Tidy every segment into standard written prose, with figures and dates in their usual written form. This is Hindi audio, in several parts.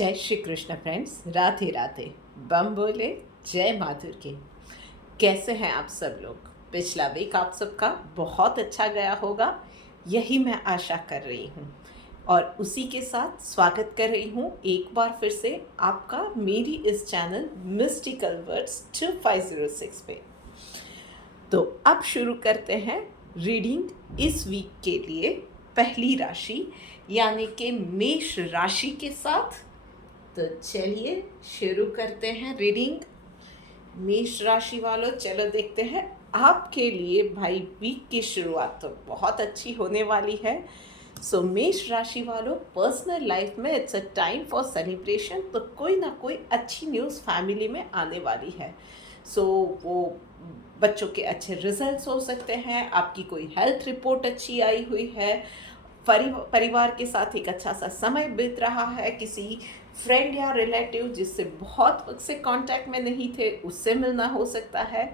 जय श्री कृष्ण फ्रेंड्स, राधे राधे। बम बोले, जय माधुर के। कैसे हैं आप सब लोग? पिछला वीक आप सबका बहुत अच्छा गया होगा, यही मैं आशा कर रही हूँ। और उसी के साथ स्वागत कर रही हूँ एक बार फिर से आपका मेरी इस चैनल मिस्टिकल वर्ड्स 2506 पे। तो अब शुरू करते हैं रीडिंग इस वीक के लिए पहली राशि यानी कि मेष राशि के साथ। तो चलिए शुरू करते हैं रीडिंग। मेष राशि वालों, चलो देखते हैं आपके लिए भाई वीक की शुरुआत तो बहुत अच्छी होने वाली है। सो मेष राशि वालों, पर्सनल लाइफ में it's a time for celebration. तो कोई ना कोई अच्छी न्यूज़ फैमिली में आने वाली है। सो वो बच्चों के अच्छे रिजल्ट्स हो सकते हैं, आपकी कोई हेल्थ रिपोर्ट अच्छी आई हुई है, परिवार के साथ एक अच्छा सा समय बीत रहा है, किसी फ्रेंड या रिलेटिव जिससे बहुत वक्त से कांटेक्ट में नहीं थे उससे मिलना हो सकता है,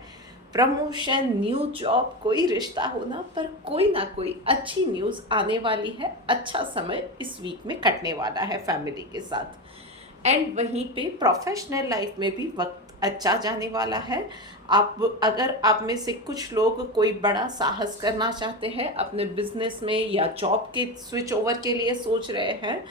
प्रमोशन, न्यू जॉब, कोई रिश्ता होना, पर कोई ना कोई अच्छी न्यूज़ आने वाली है। अच्छा समय इस वीक में कटने वाला है फैमिली के साथ। एंड वहीं पे प्रोफेशनल लाइफ में भी वक्त अच्छा जाने वाला है। अगर आप में से कुछ लोग कोई बड़ा साहस करना चाहते हैं अपने बिजनेस में या जॉब के स्विच ओवर के लिए सोच रहे हैं,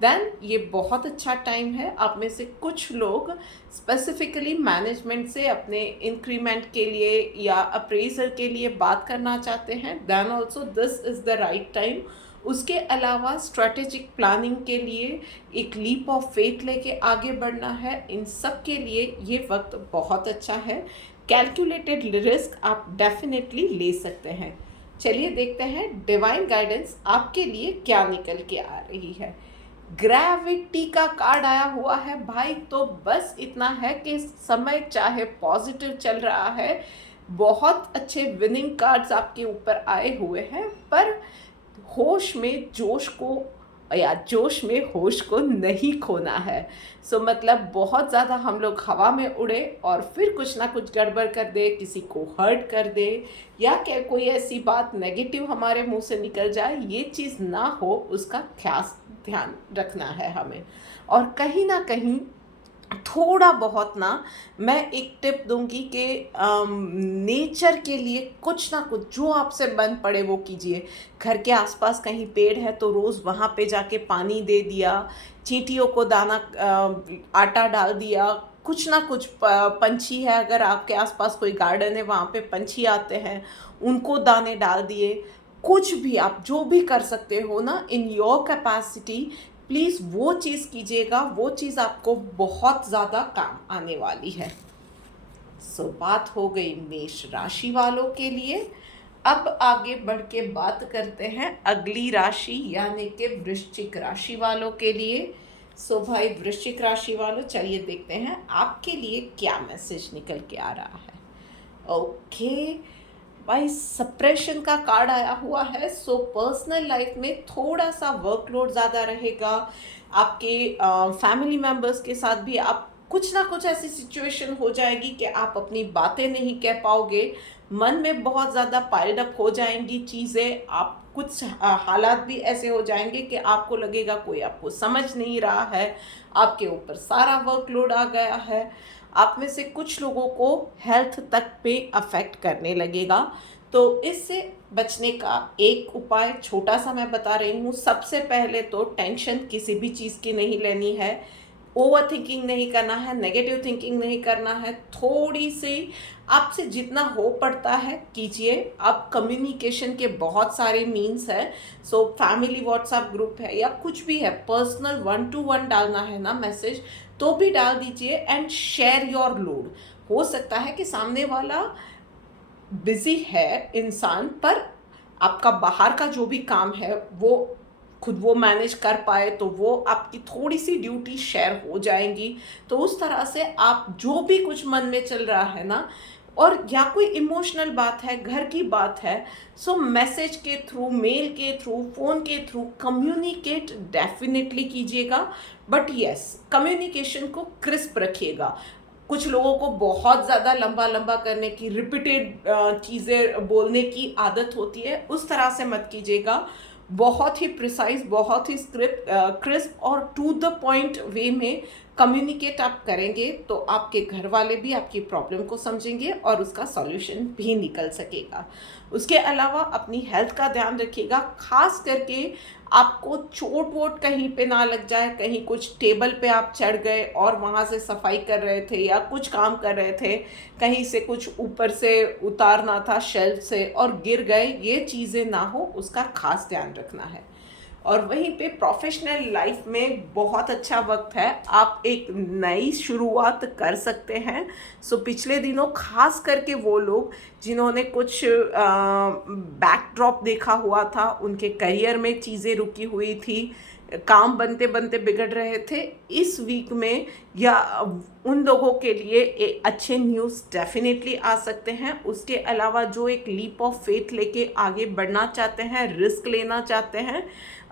देन ये बहुत अच्छा टाइम है। आप में से कुछ लोग स्पेसिफिकली मैनेजमेंट से अपने इंक्रीमेंट के लिए या अप्रेजल के लिए बात करना चाहते हैं, then also this is the right time. उसके अलावा स्ट्रेटेजिक प्लानिंग के लिए एक लीप ऑफ फेथ लेके आगे बढ़ना है, इन सब के लिए ये वक्त बहुत अच्छा है। कैलकुलेटेड रिस्क आप डेफिनेटली ले सकते हैं। चलिए देखते हैं डिवाइन गाइडेंस आपके लिए क्या निकल के आ रही है। ग्रेविटी का कार्ड आया हुआ है भाई, तो बस इतना है कि समय चाहे पॉजिटिव चल रहा है, बहुत अच्छे विनिंग कार्ड्स आपके ऊपर आए हुए हैं, पर होश में जोश को या जोश में होश को नहीं खोना है। सो मतलब बहुत ज़्यादा हम लोग हवा में उड़े और फिर कुछ ना कुछ गड़बड़ कर दे, किसी को हर्ट कर दे, या क्या कोई ऐसी बात नेगेटिव हमारे मुंह से निकल जाए, ये चीज़ ना हो, उसका खास ध्यान रखना है हमें। और कहीं ना कहीं थोड़ा बहुत ना, मैं एक टिप दूंगी कि नेचर के लिए कुछ ना कुछ जो आपसे बन पड़े वो कीजिए। घर के आसपास कहीं पेड़ है तो रोज़ वहाँ पे जाके पानी दे दिया, चींटियों को दाना आटा डाल दिया, कुछ ना कुछ पंछी है, अगर आपके आसपास कोई गार्डन है वहाँ पे पंछी आते हैं, उनको दाने डाल दिए। कुछ भी आप जो भी कर सकते हो ना इन योर कैपेसिटी, प्लीज़ वो चीज़ कीजिएगा, वो चीज़ आपको बहुत ज़्यादा काम आने वाली है। सो बात हो गई मेष राशि वालों के लिए। अब आगे बढ़ के बात करते हैं अगली राशि यानी कि वृश्चिक राशि वालों के लिए। सो भाई वृश्चिक राशि वालों, चलिए देखते हैं आपके लिए क्या मैसेज निकल के आ रहा है। ओके भाई, सप्रेशन का कार्ड आया हुआ है। सो पर्सनल लाइफ में थोड़ा सा वर्कलोड ज़्यादा रहेगा। आपके फैमिली मेम्बर्स के साथ भी आप कुछ ना कुछ ऐसी सिचुएशन हो जाएगी कि आप अपनी बातें नहीं कह पाओगे, मन में बहुत ज़्यादा पाइल्ड अप हो जाएंगी चीज़ें। आप कुछ हालात भी ऐसे हो जाएंगे कि आपको लगेगा कोई आपको समझ नहीं रहा है, आपके ऊपर सारा वर्कलोड आ गया है। आप में से कुछ लोगों को हेल्थ तक पे अफेक्ट करने लगेगा। तो इससे बचने का एक उपाय छोटा सा मैं बता रही हूँ। सबसे पहले तो टेंशन किसी भी चीज़ की नहीं लेनी है, ओवर थिंकिंग नहीं करना है, नेगेटिव थिंकिंग नहीं करना है। थोड़ी सी आपसे जितना हो पड़ता है कीजिए। अब कम्युनिकेशन के बहुत सारे मीन्स हैं। सो फैमिली व्हाट्सएप ग्रुप है या कुछ भी है, पर्सनल 1-to-1 डालना है ना मैसेज, तो भी डाल दीजिए। And share your load. हो सकता है कि सामने वाला बिजी है इंसान, पर आपका बाहर का जो भी काम है वो खुद वो मैनेज कर पाए, तो वो आपकी थोड़ी सी ड्यूटी शेयर हो जाएंगी। तो उस तरह से आप जो भी कुछ मन में चल रहा है ना, और या कोई इमोशनल बात है, घर की बात है, सो मैसेज के थ्रू, मेल के थ्रू, फ़ोन के थ्रू कम्युनिकेट डेफिनेटली कीजिएगा। बट यस, कम्युनिकेशन को क्रिस्प रखिएगा। कुछ लोगों को बहुत ज़्यादा लंबा लंबा करने की, रिपीटेड चीज़ें बोलने की आदत होती है, उस तरह से मत कीजिएगा। बहुत ही प्रिसाइज, बहुत ही क्रिस्प और टू द पॉइंट वे में कम्युनिकेट आप करेंगे तो आपके घर वाले भी आपकी प्रॉब्लम को समझेंगे और उसका सॉल्यूशन भी निकल सकेगा। उसके अलावा अपनी हेल्थ का ध्यान रखिएगा, खास करके आपको चोट वोट कहीं पे ना लग जाए, कहीं कुछ टेबल पे आप चढ़ गए और वहाँ से सफाई कर रहे थे या कुछ काम कर रहे थे, कहीं से कुछ ऊपर से उतारना था शेल्फ से और गिर गए, ये चीज़ें ना हो उसका खास ध्यान रखना है। और वहीं पे प्रोफेशनल लाइफ में बहुत अच्छा वक्त है, आप एक नई शुरुआत कर सकते हैं। सो पिछले दिनों खास करके वो लोग जिन्होंने कुछ बैकड्रॉप देखा हुआ था, उनके करियर में चीज़ें रुकी हुई थी, काम बनते बनते बिगड़ रहे थे, इस वीक में या उन लोगों के लिए एक अच्छे न्यूज़ डेफिनेटली आ सकते हैं। उसके अलावा जो एक लीप ऑफ फेथ लेके आगे बढ़ना चाहते हैं, रिस्क लेना चाहते हैं,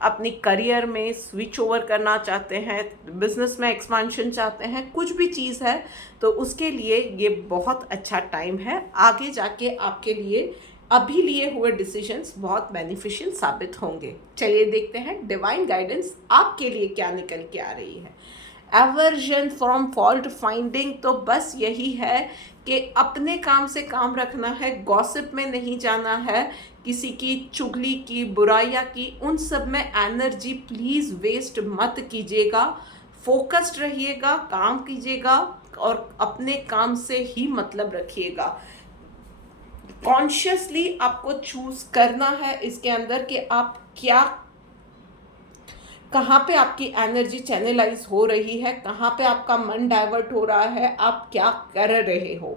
अपनी करियर में स्विच ओवर करना चाहते हैं, बिजनेस में एक्सपांशन चाहते हैं, कुछ भी चीज़ है तो उसके लिए ये बहुत अच्छा टाइम है। आगे जाके आपके लिए अभी लिए हुए डिसीजंस बहुत बेनिफिशियल साबित होंगे। चलिए देखते हैं डिवाइन गाइडेंस आपके लिए क्या निकल के आ रही है। एवर्जन फ्रॉम फॉल्ट फाइंडिंग, तो बस यही है कि अपने काम से काम रखना है, गॉसिप में नहीं जाना है, किसी की चुगली की, बुराइयाँ की, उन सब में एनर्जी प्लीज़ वेस्ट मत कीजिएगा। फोकस्ड रहिएगा, काम कीजिएगा और अपने काम से ही मतलब रखिएगा। कॉन्शियसली आपको चूज करना है इसके अंदर कि आप क्या, कहाँ पे आपकी एनर्जी चैनलाइज हो रही है, कहाँ पे आपका मन डाइवर्ट हो रहा है, आप क्या कर रहे हो।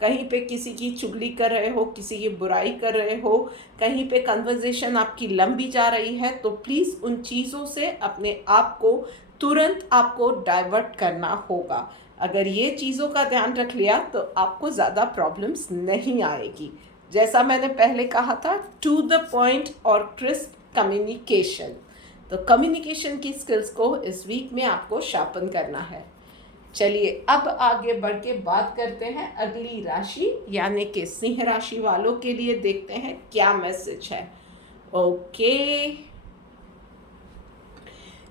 कहीं पे किसी की चुगली कर रहे हो, किसी की बुराई कर रहे हो, कहीं पे कन्वर्जेशन आपकी लंबी जा रही है, तो प्लीज़ उन चीज़ों से अपने आप को तुरंत आपको डाइवर्ट करना होगा। अगर ये चीज़ों का ध्यान रख लिया तो आपको ज़्यादा प्रॉब्लम्स नहीं आएगी। जैसा मैंने पहले कहा था, टू द पॉइंट और क्रिस्प कम्युनिकेशन, तो कम्युनिकेशन की स्किल्स को इस वीक में आपको शार्पन करना है। चलिए अब आगे बढ़ के बात करते हैं अगली राशि यानी कि सिंह राशि वालों के लिए, देखते हैं क्या मैसेज है। ओके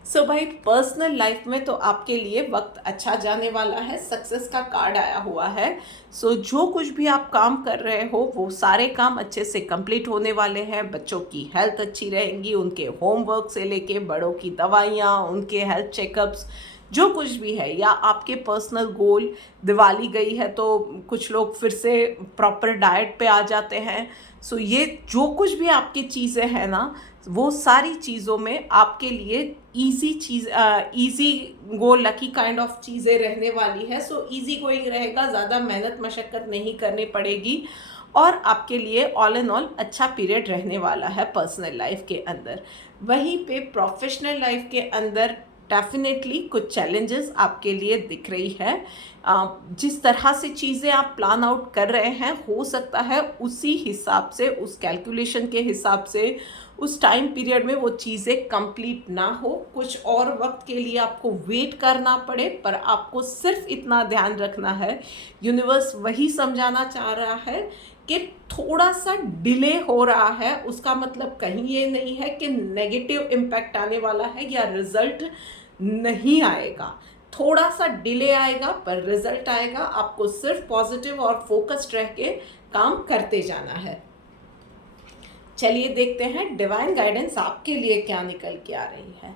सो भाई, पर्सनल लाइफ में तो आपके लिए वक्त अच्छा जाने वाला है, सक्सेस का कार्ड आया हुआ है। जो कुछ भी आप काम कर रहे हो वो सारे काम अच्छे से कंप्लीट होने वाले हैं। बच्चों की हेल्थ अच्छी रहेंगी, उनके होमवर्क से लेके बड़ों की दवाइयाँ, उनके हेल्थ चेकअप्स, जो कुछ भी है, या आपके पर्सनल गोल, दिवाली गई है तो कुछ लोग फिर से प्रॉपर डाइट पे आ जाते हैं। ये जो कुछ भी आपकी चीज़ें हैं ना, वो सारी चीज़ों में आपके लिए easy go lucky kind of चीज़ें रहने वाली है। ईजी गोइंग रहेगा, ज़्यादा मेहनत मशक्क़त नहीं करनी पड़ेगी और आपके लिए ऑल एंड ऑल अच्छा पीरियड रहने वाला है पर्सनल लाइफ के अंदर। वहीं पे प्रोफेशनल लाइफ के अंदर डेफिनेटली कुछ चैलेंजेस आपके लिए दिख रही है। जिस तरह से चीज़ें आप प्लान आउट कर रहे हैं, हो सकता है उसी हिसाब से, उस कैलकुलेशन के हिसाब से उस टाइम पीरियड में वो चीज़ें कंप्लीट ना हो, कुछ और वक्त के लिए आपको वेट करना पड़े। पर आपको सिर्फ इतना ध्यान रखना है, यूनिवर्स वही समझाना चाह रहा है कि थोड़ा सा डिले हो रहा है, उसका मतलब कहीं ये नहीं है कि नेगेटिव इम्पैक्ट आने वाला है या रिजल्ट नहीं आएगा। थोड़ा सा डिले आएगा पर रिजल्ट आएगा। आपको सिर्फ पॉजिटिव और फोकस्ड रह के काम करते जाना है। चलिए देखते हैं डिवाइन गाइडेंस आपके लिए क्या निकल के आ रही है।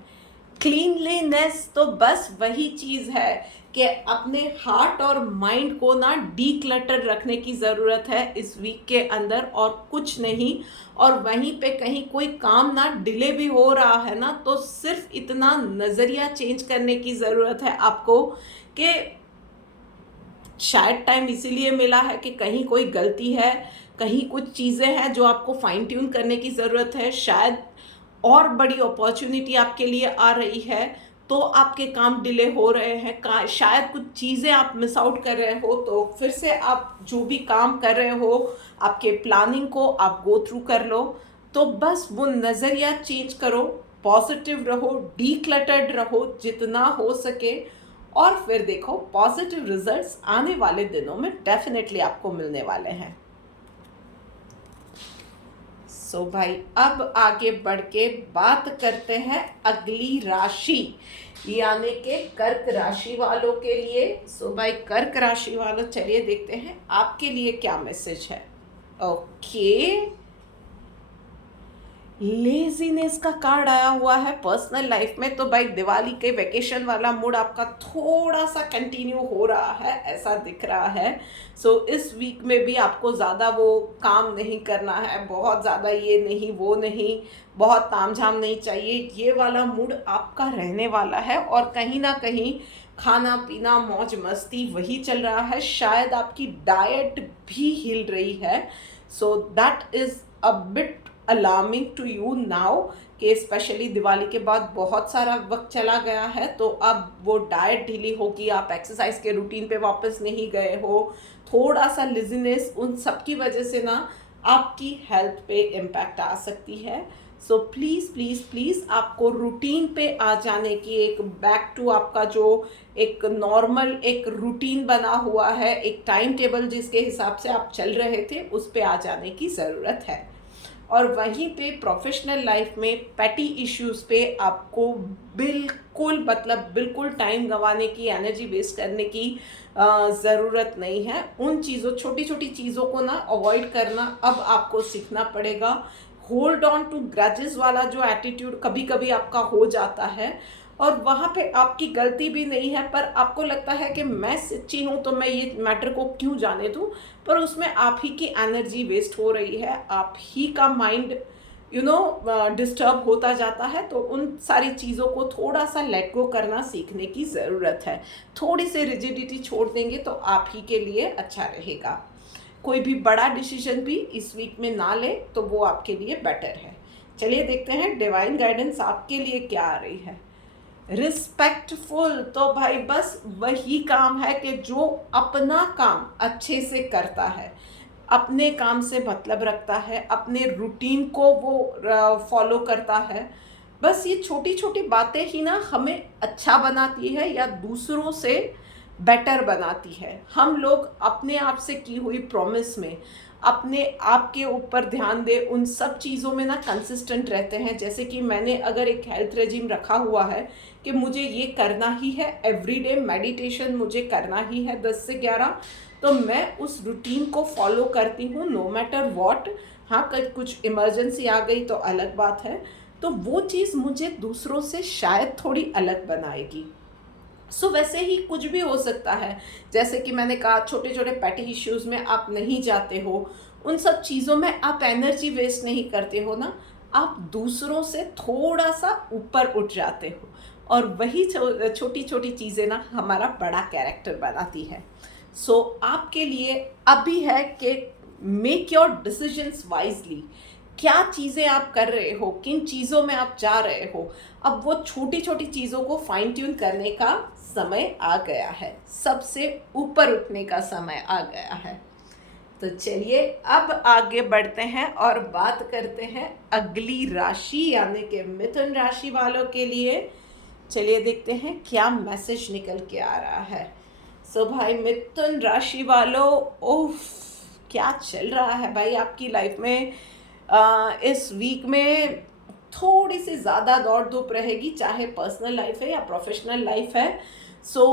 क्लीनलीनेस, तो बस वही चीज़ है कि अपने हार्ट और माइंड को ना डीक्लटर रखने की ज़रूरत है इस वीक के अंदर, और कुछ नहीं। और वहीं पे कहीं कोई काम ना डिले भी हो रहा है ना, तो सिर्फ इतना नज़रिया चेंज करने की ज़रूरत है आपको कि शायद टाइम इसीलिए मिला है कि कहीं कोई गलती है, कहीं कुछ चीज़ें हैं जो आपको फाइन ट्यून करने की ज़रूरत है, शायद और बड़ी अपॉर्चुनिटी आपके लिए आ रही है तो आपके काम डिले हो रहे हैं, शायद कुछ चीज़ें आप मिस आउट कर रहे हो, तो फिर से आप जो भी काम कर रहे हो आपके प्लानिंग को आप गो थ्रू कर लो। तो बस वो नज़रिया चेंज करो, पॉजिटिव रहो, डीक्लटर्ड रहो जितना हो सके, और फिर देखो पॉजिटिव रिजल्ट्स आने वाले दिनों में डेफिनेटली आपको मिलने वाले हैं। सो भाई अब आगे बढ़ के बात करते हैं अगली राशि यानी कि कर्क राशि वालों के लिए। सो भाई कर्क राशि वालों, चलिए देखते हैं आपके लिए क्या मैसेज है। ओके, लेजीनेस का कार्ड आया हुआ है पर्सनल लाइफ में। तो भाई दिवाली के वेकेशन वाला मूड आपका थोड़ा सा कंटिन्यू हो रहा है, ऐसा दिख रहा है। सो इस वीक में भी आपको ज़्यादा वो काम नहीं करना है, बहुत ज़्यादा ये नहीं वो नहीं, बहुत तामझाम नहीं चाहिए, ये वाला मूड आपका रहने वाला है। और कहीं ना कहीं खाना पीना मौज मस्ती वही चल रहा है, शायद आपकी डाइट भी हिल रही है। So that is a bit alarming to you now कि स्पेशली दिवाली के बाद बहुत सारा वक्त चला गया है, तो अब वो डाइट ढीली होगी, आप एक्सरसाइज के रूटीन पे वापस नहीं गए हो, थोड़ा सा लिजीनेस, उन सब की वजह से ना आपकी हेल्थ पे इम्पैक्ट आ सकती है। सो प्लीज़ प्लीज़ प्लीज़ आपको रूटीन पे आ जाने की, एक बैक टू आपका जो एक नॉर्मल एक रूटीन बना हुआ है, एक टाइम टेबल जिसके हिसाब से आप चल रहे थे, उस पे आ जाने की ज़रूरत है। और वहीं पे प्रोफेशनल लाइफ में पैटी इश्यूज़ पे आपको बिल्कुल टाइम गंवाने की, एनर्जी वेस्ट करने की ज़रूरत नहीं है। उन चीज़ों, छोटी छोटी चीज़ों को ना अवॉइड करना अब आपको सीखना पड़ेगा। होल्ड ऑन टू ग्रजेस वाला जो एटीट्यूड कभी कभी आपका हो जाता है, और वहाँ पे आपकी गलती भी नहीं है, पर आपको लगता है कि मैं सच्ची हूँ तो मैं ये मैटर को क्यों जाने दूँ, पर उसमें आप ही की एनर्जी वेस्ट हो रही है, आप ही का माइंड डिस्टर्ब होता जाता है। तो उन सारी चीज़ों को थोड़ा सा लेट गो करना सीखने की ज़रूरत है। थोड़ी सी रिजिडिटी छोड़ देंगे तो आप ही के लिए अच्छा रहेगा। कोई भी बड़ा डिसीजन भी इस वीक में ना ले तो वो आपके लिए बेटर है। चलिए देखते हैं डिवाइन गाइडेंस आपके लिए क्या आ रही है। रिस्पेक्टफुल, तो भाई बस वही काम है कि जो अपना काम अच्छे से करता है, अपने काम से मतलब रखता है, अपने रूटीन को वो फॉलो करता है। बस ये छोटी छोटी बातें ही ना हमें अच्छा बनाती है या दूसरों से बेटर बनाती है। हम लोग अपने आप से की हुई प्रॉमिस में अपने आप के ऊपर ध्यान दें, उन सब चीज़ों में ना कंसिस्टेंट रहते हैं। जैसे कि मैंने अगर एक हेल्थ रेजिम रखा हुआ है कि मुझे ये करना ही है, एवरीडे मेडिटेशन मुझे करना ही है 10 से 11, तो मैं उस रूटीन को फॉलो करती हूँ नो मैटर व्हाट। हाँ, कुछ इमरजेंसी आ गई तो अलग बात है, तो वो चीज़ मुझे दूसरों से शायद थोड़ी अलग बनाएगी। सो वैसे ही कुछ भी हो सकता है, जैसे कि मैंने कहा छोटे छोटे पैटी इश्यूज़ में आप नहीं जाते हो, उन सब चीज़ों में आप एनर्जी वेस्ट नहीं करते हो ना, आप दूसरों से थोड़ा सा ऊपर उठ जाते हो, और वही छोटी छोटी चीज़ें ना हमारा बड़ा कैरेक्टर बनाती है। सो आपके लिए अभी है कि मेक योर डिसीजंस वाइजली। क्या चीज़ें आप कर रहे हो, किन चीज़ों में आप जा रहे हो, अब वो छोटी छोटी चीज़ों को फाइन ट्यून करने का समय आ गया है, सबसे ऊपर उठने का समय आ गया है। तो चलिए अब आगे बढ़ते हैं और बात करते हैं अगली राशि यानी कि मिथुन राशि वालों के लिए। चलिए देखते हैं क्या मैसेज निकल के आ रहा है। सो भाई मिथुन राशि वालों, ओफ क्या चल रहा है भाई आपकी लाइफ में। इस वीक में थोड़ी सी ज़्यादा दौड़ धूप रहेगी, चाहे पर्सनल लाइफ है या प्रोफेशनल लाइफ है। सो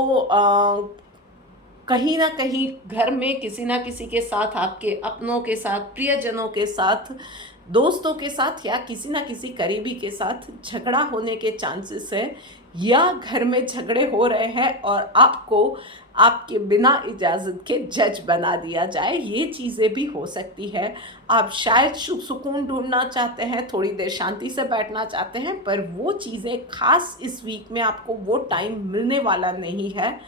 कहीं ना कहीं घर में किसी ना किसी के साथ, आपके अपनों के साथ, प्रियजनों के साथ, दोस्तों के साथ या किसी ना किसी करीबी के साथ झगड़ा होने के चांसेस है, या घर में झगड़े हो रहे हैं और आपको आपके बिना इजाज़त के जज बना दिया जाए, ये चीज़ें भी हो सकती है। आप शायद सुकून ढूंढना चाहते हैं, थोड़ी देर शांति से बैठना चाहते हैं, पर वो चीज़ें खास इस वीक में आपको वो टाइम मिलने वाला नहीं है।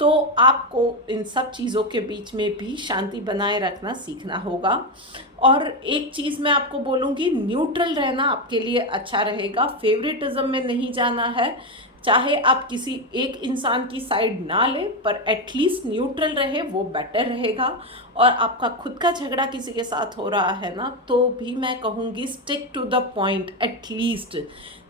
तो आपको इन सब चीज़ों के बीच में भी शांति बनाए रखना सीखना होगा। और एक चीज़ मैं आपको बोलूँगी, न्यूट्रल रहना आपके लिए अच्छा रहेगा, फेवरेटिज्म में नहीं जाना है। चाहे आप किसी एक इंसान की साइड ना लें, पर एटलीस्ट न्यूट्रल रहे, वो बेटर रहेगा। और आपका खुद का झगड़ा किसी के साथ हो रहा है ना, तो भी मैं कहूँगी stick to the point at least.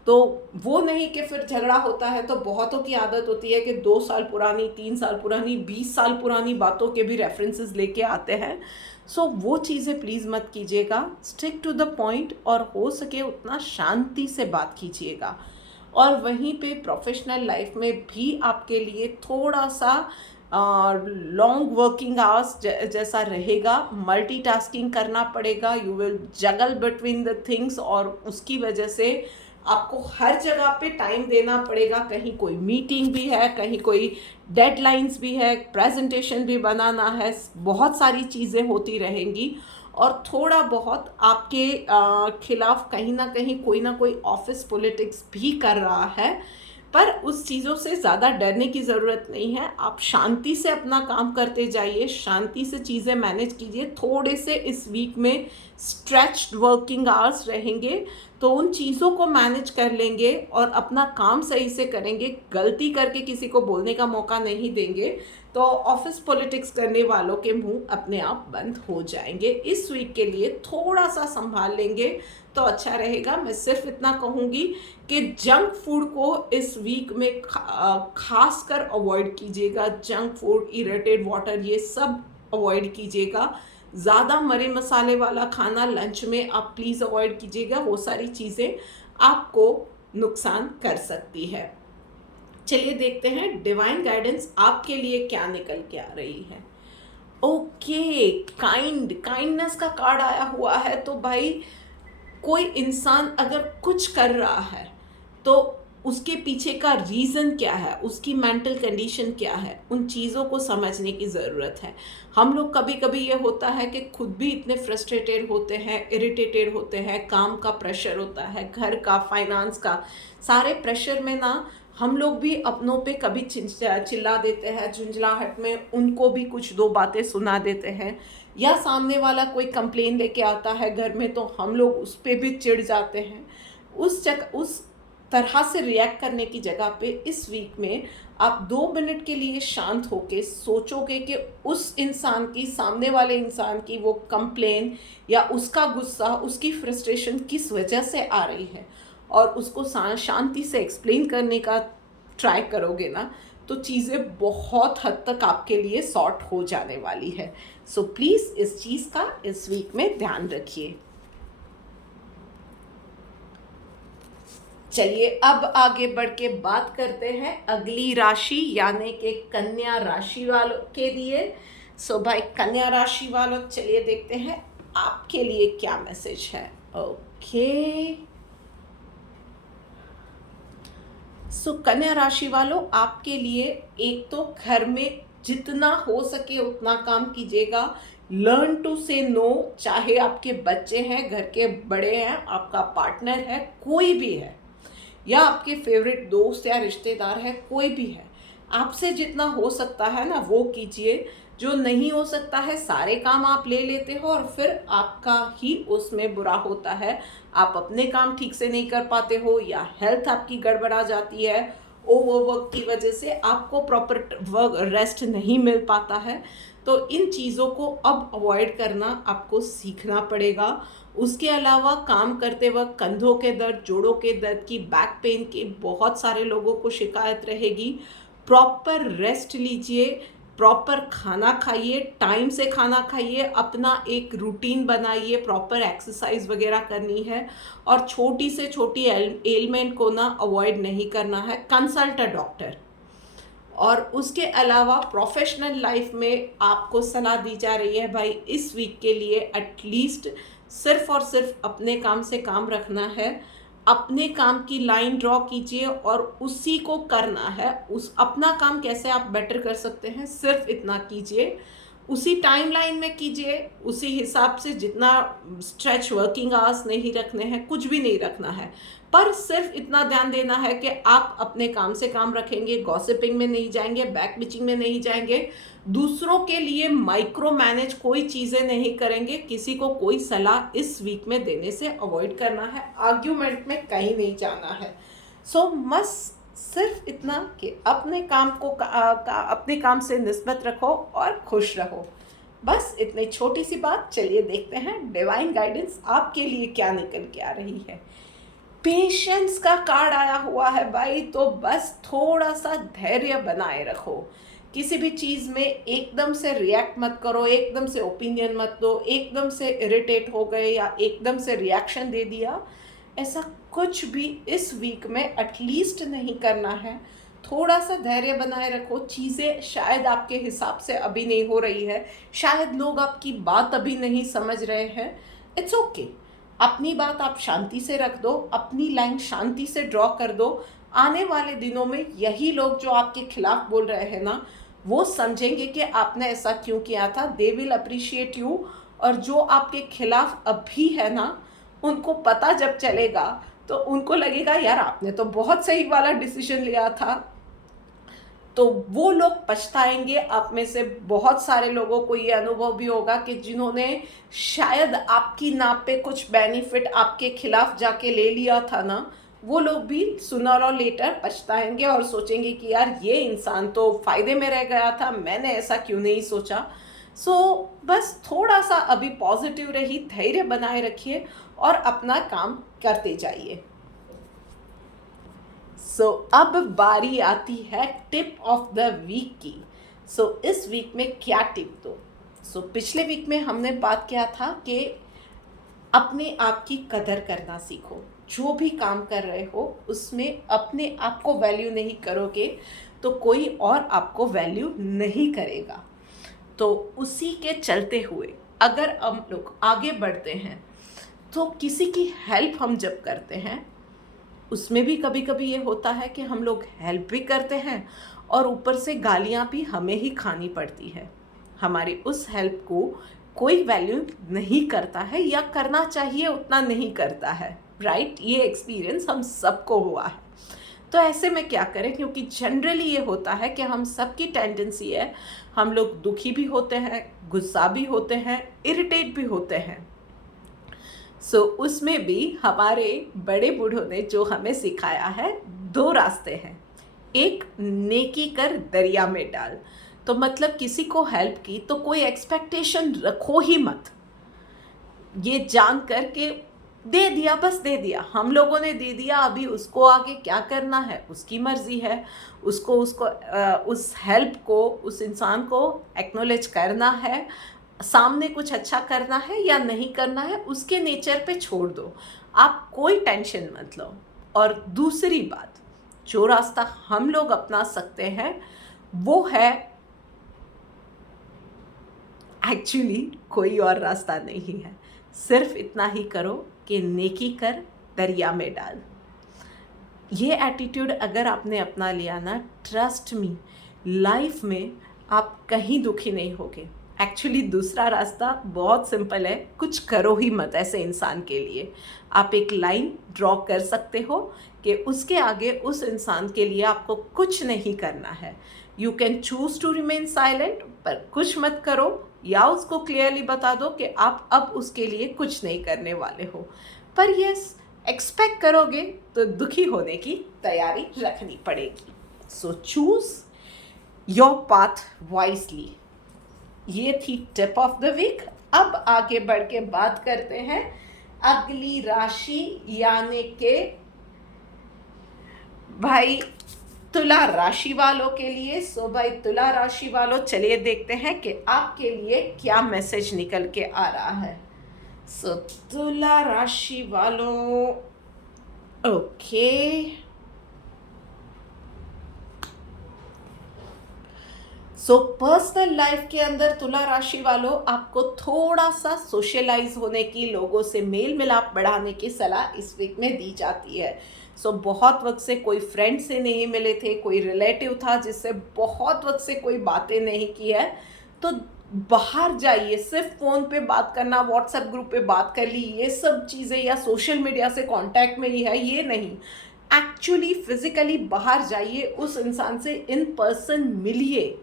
तो वो नहीं कि फिर झगड़ा होता है तो बहुतों की आदत होती है कि 2 साल पुरानी, 3 साल पुरानी, 20 साल पुरानी बातों के भी रेफरेंसेस लेके आते हैं। सो वो चीज़ें प्लीज़ मत कीजिएगा, स्टिक टू द पॉइंट और हो सके उतना शांति से बात कीजिएगा। और वहीं पे प्रोफेशनल लाइफ में भी आपके लिए थोड़ा सा लॉन्ग वर्किंग आवर्स जैसा रहेगा, मल्टीटास्किंग करना पड़ेगा, you will juggle between the things, और उसकी वजह से आपको हर जगह पे टाइम देना पड़ेगा। कहीं कोई मीटिंग भी है, कहीं कोई डेडलाइंस भी है, प्रेजेंटेशन भी बनाना है, बहुत सारी चीज़ें होती रहेंगी। और थोड़ा बहुत आपके खिलाफ कहीं ना कोई ऑफिस पॉलिटिक्स भी कर रहा है, पर उस चीज़ों से ज़्यादा डरने की ज़रूरत नहीं है। आप शांति से अपना काम करते जाइए, शांति से चीज़ें मैनेज कीजिए। थोड़े से इस वीक में स्ट्रेच्ड वर्किंग आवर्स रहेंगे, तो उन चीज़ों को मैनेज कर लेंगे और अपना काम सही से करेंगे। गलती करके किसी को बोलने का मौका नहीं देंगे, तो ऑफिस पॉलिटिक्स करने वालों के मुंह अपने आप बंद हो जाएंगे। इस वीक के लिए थोड़ा सा संभाल लेंगे तो अच्छा रहेगा। मैं सिर्फ इतना कहूँगी कि जंक फूड को इस वीक में खास कर अवॉइड कीजिएगा। जंक फूड, इरेटेड वाटर, ये सब अवॉइड कीजिएगा। ज़्यादा मरे मसाले वाला खाना लंच में आप प्लीज़ अवॉइड कीजिएगा। वो सारी चीज़ें आपको नुकसान कर सकती है। चलिए देखते हैं डिवाइन गाइडेंस आपके लिए क्या निकल के आ रही है। ओके, काइंडनेस का कार्ड आया हुआ है। तो भाई, कोई इंसान अगर कुछ कर रहा है तो उसके पीछे का रीज़न क्या है, उसकी मेंटल कंडीशन क्या है, उन चीज़ों को समझने की ज़रूरत है। हम लोग कभी कभी ये होता है कि खुद भी इतने फ्रस्ट्रेटेड होते हैं, इरिटेटेड होते हैं, काम का प्रेशर होता है, घर का, फाइनेंस का, सारे प्रेशर में ना हम लोग भी अपनों पे कभी चिल्ला देते हैं, झुंझलाहट में उनको भी कुछ दो बातें सुना देते हैं, या सामने वाला कोई कंप्लेन लेके आता है घर में तो हम लोग उस पर भी चिढ़ जाते हैं। उस तरह से रिएक्ट करने की जगह पे इस वीक में आप 2 मिनट के लिए शांत होके सोचोगे कि उस इंसान की, सामने वाले इंसान की वो कंप्लेन या उसका गुस्सा, उसकी फ्रस्ट्रेशन किस वजह से आ रही है, और उसको शांति से एक्सप्लेन करने का ट्राई करोगे ना, तो चीज़ें बहुत हद तक आपके लिए सॉर्ट हो जाने वाली है। सो प्लीज़ इस चीज़ का इस वीक में ध्यान रखिए। चलिए अब आगे बढ़ के बात करते हैं अगली राशि यानी कि कन्या राशि वालों के लिए। सो भाई कन्या राशि वालों, चलिए देखते हैं आपके लिए क्या मैसेज है। ओके, सो कन्या राशि वालों, आपके लिए एक तो घर में जितना हो सके उतना काम कीजिएगा। लर्न टू से नो, चाहे आपके बच्चे हैं, घर के बड़े हैं, आपका पार्टनर है, कोई भी है, या आपके फेवरेट दोस्त या रिश्तेदार है, कोई भी है, आपसे जितना हो सकता है ना वो कीजिए। जो नहीं हो सकता है सारे काम आप ले लेते हो और फिर आपका ही उसमें बुरा होता है। आप अपने काम ठीक से नहीं कर पाते हो, या हेल्थ आपकी गड़बड़ा जाती है, ओवरवर्क की वजह से आपको प्रॉपर वर्क रेस्ट नहीं मिल पाता है। तो इन चीज़ों को अब अवॉइड करना आपको सीखना पड़ेगा। उसके अलावा काम करते वक्त कंधों के दर्द, जोड़ों के दर्द की, बैक पेन की बहुत सारे लोगों को शिकायत रहेगी। प्रॉपर रेस्ट लीजिए, प्रॉपर खाना खाइए, टाइम से खाना खाइए, अपना एक रूटीन बनाइए, प्रॉपर एक्सरसाइज वगैरह करनी है, और छोटी से छोटी एलिमेंट को ना अवॉइड नहीं करना है, कंसल्ट अ डॉक्टर। और उसके अलावा प्रोफेशनल लाइफ में आपको सलाह दी जा रही है भाई इस वीक के लिए एटलीस्ट सिर्फ और सिर्फ अपने काम से काम रखना है। अपने काम की लाइन ड्रॉ कीजिए और उसी को करना है। उस अपना काम कैसे आप बेटर कर सकते हैं सिर्फ इतना कीजिए, उसी टाइम लाइन में कीजिए, उसी हिसाब से। जितना स्ट्रेच वर्किंग आवर्स नहीं रखने हैं, कुछ भी नहीं रखना है, पर सिर्फ इतना ध्यान देना है कि आप अपने काम से काम रखेंगे, गॉसिपिंग में नहीं जाएंगे, बैक बिचिंग में नहीं जाएंगे, दूसरों के लिए माइक्रो मैनेज कोई चीज़ें नहीं करेंगे, किसी को कोई सलाह इस वीक में देने से अवॉइड करना है, आर्ग्यूमेंट में कहीं नहीं जाना है। सो मस्त सिर्फ इतना कि अपने काम को अपने काम से निस्बत रखो और खुश रहो। बस इतनी छोटी सी बात। चलिए देखते हैं डिवाइन गाइडेंस आपके लिए क्या निकल के आ रही है। पेशेंस का कार्ड आया हुआ है भाई, तो बस थोड़ा सा धैर्य बनाए रखो। किसी भी चीज़ में एकदम से रिएक्ट मत करो, एकदम से ओपिनियन मत दो, एकदम से इरिटेट हो गए या एकदम से रिएक्शन दे दिया, ऐसा कुछ भी इस वीक में एटलीस्ट नहीं करना है। थोड़ा सा धैर्य बनाए रखो। चीज़ें शायद आपके हिसाब से अभी नहीं हो रही है, शायद लोग आपकी बात अभी नहीं समझ रहे हैं, इट्स ओके। अपनी बात आप शांति से रख दो, अपनी लाइन शांति से ड्रॉ कर दो। आने वाले दिनों में यही लोग जो आपके खिलाफ बोल रहे हैं ना, वो समझेंगे कि आपने ऐसा क्यों किया था, दे विल अप्रिशिएट यू। और जो आपके खिलाफ अभी है ना, उनको पता जब चलेगा तो उनको लगेगा यार आपने तो बहुत सही वाला डिसीजन लिया था। तो वो लोग पछताएंगे। आप में से बहुत सारे लोगों को ये अनुभव भी होगा कि जिन्होंने शायद आपकी नाप पे कुछ बेनिफिट आपके खिलाफ जाके ले लिया था ना, वो लोग भी सूनर और लेटर पछताएंगे और सोचेंगे कि यार ये इंसान तो फायदे में रह गया था, मैंने ऐसा क्यों नहीं सोचा। बस थोड़ा सा अभी पॉजिटिव रही, धैर्य बनाए रखिए और अपना काम करते जाइए। अब बारी आती है टिप ऑफ द वीक की। इस वीक में क्या टिप दो। पिछले वीक में हमने बात किया था कि अपने आप की कदर करना सीखो। जो भी काम कर रहे हो उसमें अपने आप को वैल्यू नहीं करोगे तो कोई और आपको वैल्यू नहीं करेगा। तो उसी के चलते हुए अगर हम लोग आगे बढ़ते हैं तो किसी की हेल्प हम जब करते हैं, उसमें भी कभी कभी ये होता है कि हम लोग हेल्प भी करते हैं और ऊपर से गालियाँ भी हमें ही खानी पड़ती है। हमारी उस हेल्प को कोई वैल्यू नहीं करता है या करना चाहिए उतना नहीं करता है, राइट। ये एक्सपीरियंस हम सबको हुआ है। तो ऐसे में क्या करें, क्योंकि जनरली ये होता है कि हम सबकी टेंडेंसी है, हम लोग दुखी भी होते हैं, गुस्सा भी होते हैं, इरिटेट भी होते हैं। उसमें भी हमारे बड़े बूढ़ों ने जो हमें सिखाया है, दो रास्ते हैं। एक, नेकी कर दरिया में डाल। तो मतलब किसी को हेल्प की तो कोई एक्सपेक्टेशन रखो ही मत। ये जान कर के दे दिया, बस दे दिया, हम लोगों ने दे दिया, अभी उसको आगे क्या करना है उसकी मर्जी है। उसको उस हेल्प को, उस इंसान को एक्नॉलेज करना है, सामने कुछ अच्छा करना है या नहीं करना है, उसके नेचर पे छोड़ दो। आप कोई टेंशन मत लो। और दूसरी बात, जो रास्ता हम लोग अपना सकते हैं वो है, एक्चुअली कोई और रास्ता नहीं है, सिर्फ इतना ही करो कि नेकी कर दरिया में डाल। ये एटीट्यूड अगर आपने अपना लिया ना, ट्रस्ट मी, लाइफ में आप कहीं दुखी नहीं होगे। एक्चुअली दूसरा रास्ता बहुत सिंपल है, कुछ करो ही मत ऐसे इंसान के लिए। आप एक लाइन ड्रॉ कर सकते हो कि उसके आगे उस इंसान के लिए आपको कुछ नहीं करना है। You can choose to remain silent, पर कुछ मत करो, या उसको क्लियरली बता दो कि आप अब उसके लिए कुछ नहीं करने वाले हो। पर यस, एक्सपेक्ट करोगे तो दुखी होने की तैयारी रखनी पड़ेगी। Choose your path wisely. ये थी टिप ऑफ द वीक। अब आगे बढ़ के बात करते हैं अगली राशि, यानी के भाई तुला राशि वालों के लिए। भाई तुला राशि वालों, चलिए देखते हैं कि आपके लिए क्या मैसेज निकल के आ रहा है। तुला राशि वालों, ओके। पर्सनल लाइफ के अंदर तुला राशि वालों, आपको थोड़ा सा सोशलाइज होने की, लोगों से मेल मिलाप बढ़ाने की सलाह इस वीक में दी जाती है। बहुत वक्त से कोई फ्रेंड से नहीं मिले थे, कोई रिलेटिव था जिससे बहुत वक्त से कोई बातें नहीं की है, तो बाहर जाइए। सिर्फ फ़ोन पे बात करना, व्हाट्सएप ग्रुप पे बात कर ली, ये सब चीज़ें, या सोशल मीडिया से कांटेक्ट में ही है, ये नहीं। एक्चुअली फिजिकली बाहर जाइए, उस इंसान से इन पर्सन मिलिए।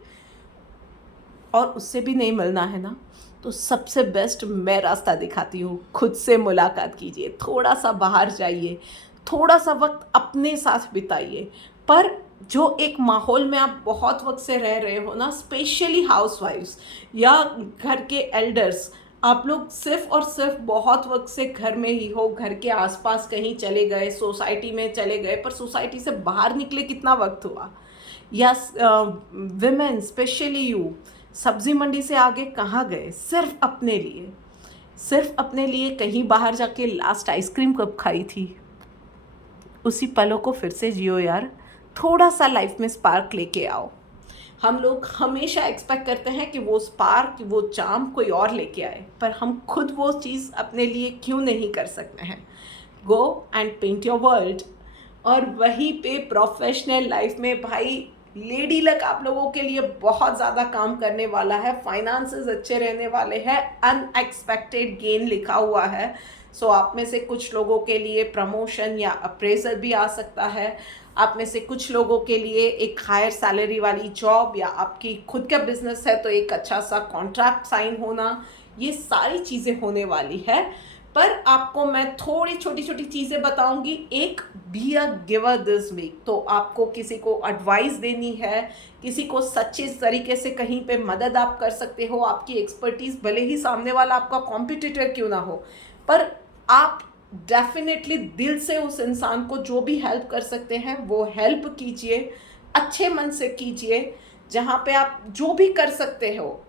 और उससे भी नहीं मिलना है ना, तो सबसे बेस्ट मैं रास्ता दिखाती हूँ, खुद से मुलाकात कीजिए, थोड़ा सा बाहर जाइए, थोड़ा सा वक्त अपने साथ बिताइए। पर जो एक माहौल में आप बहुत वक्त से रह रहे हो ना, स्पेशली हाउसवाइफ्स या घर के एल्डर्स, आप लोग सिर्फ और सिर्फ बहुत वक्त से घर में ही हो, घर के आसपास कहीं चले गए, सोसाइटी में चले गए, पर सोसाइटी से बाहर निकले कितना वक्त हुआ? या विमेन स्पेशली यू सब्जी मंडी से आगे कहाँ गए? सिर्फ अपने लिए, सिर्फ अपने लिए कहीं बाहर जाके लास्ट आइसक्रीम कब खाई थी? उसी पलों को फिर से जियो यार, थोड़ा सा लाइफ में स्पार्क लेके आओ। हम लोग हमेशा एक्सपेक्ट करते हैं कि वो स्पार्क, वो चार्म कोई और लेके आए, पर हम खुद वो चीज़ अपने लिए क्यों नहीं कर सकते हैं? Go and paint your world. और वहीं पे प्रोफेशनल लाइफ में भाई लेडी लक आप लोगों के लिए बहुत ज़्यादा काम करने वाला है, फाइनेंसेस अच्छे रहने वाले हैं, अनएक्सपेक्टेड गेन लिखा हुआ है। सो आप में से कुछ लोगों के लिए प्रमोशन या अप्रेजल भी आ सकता है। आप में से कुछ लोगों के लिए एक हायर सैलरी वाली जॉब, या आपकी खुद का बिजनेस है तो एक अच्छा सा कॉन्ट्रैक्ट साइन होना, ये सारी चीज़ें होने वाली है। पर आपको मैं थोड़ी छोटी छोटी चीज़ें बताऊंगी। एक, be a giver this week. तो आपको किसी को एडवाइस देनी है, किसी को सच्चे तरीके से कहीं पे मदद आप कर सकते हो। आपकी एक्सपर्टीज़, भले ही सामने वाला आपका कॉम्पिटिटर क्यों ना हो, पर आप डेफिनेटली दिल से उस इंसान को जो भी हेल्प कर सकते हैं वो हेल्प कीजिए, अच्छे मन से कीजिए। जहाँ पे आप जो भी कर सकते हो,